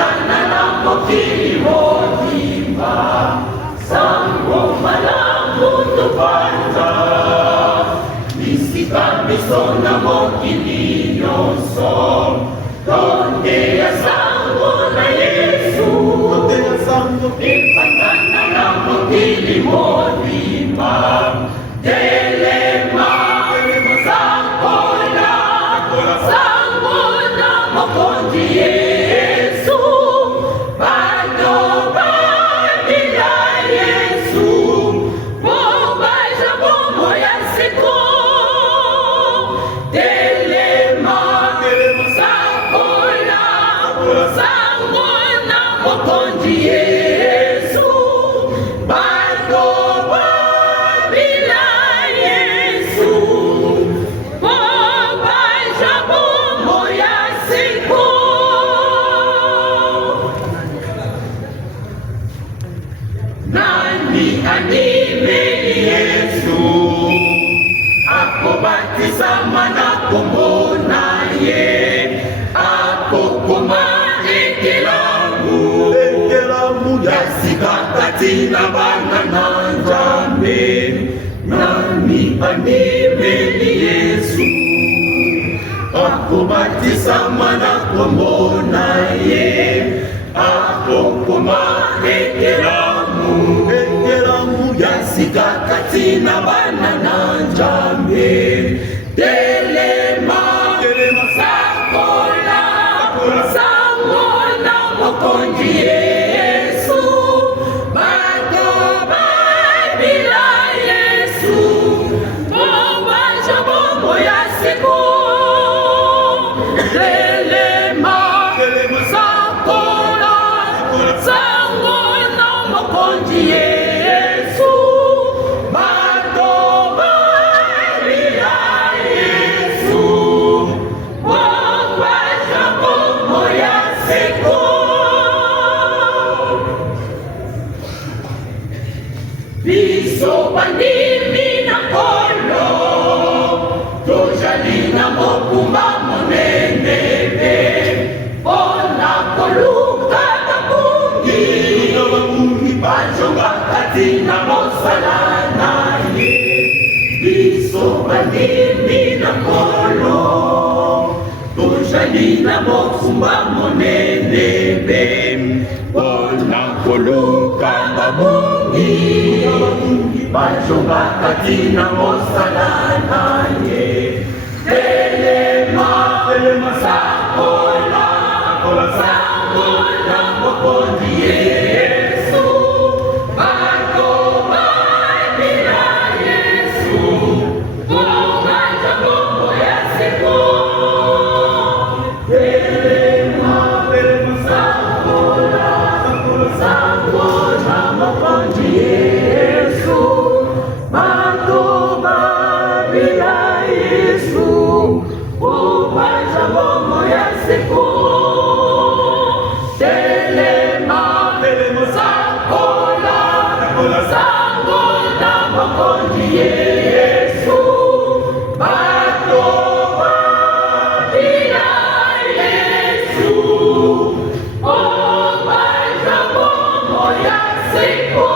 na mokili mobimba sango malamu topanza bisika biso na mokili nyonso tondeya sango na Yesu epatana na mokili mobimba telema sango na mokonzi Yesu bado babila Yesu bobaja bomo ya seko telema sango na mokonzi Yesu bado babila Yesu bobaja bomo ya seko. Nani animeni Yesu akobatiza mana kombo na ye akokoma ekelamu ya sika kati na bana na Nzambe. Nani animeni Yesu akobatiza mana kombo na ye akokoma ekelamu ya sika kati na bana na Nzambe. Telema sango na mokonzi Yesu bado babila Yesu bobaja bomo ya seko telema sango na mokonzi Yesu bado babila Yesu bobaja bomo ya seko. Biso bandimi na kolo tozali na mokumba monene mpona koluka babungi bajonga kati na mosala na ye. Biso bandimi na kolo tozali na mokumba monene mpona koluka babungi bajonga kati na mosala na ye. Telema sango na mokonzi Yesu bado babila Yesu bobaja bomo ya seko telema sango na mokonzi Yesu bado babila Yesu bobaja bomo ya seko telema sango na mokonzi Yesu bado babila Yesu bobaja bomo ya seko.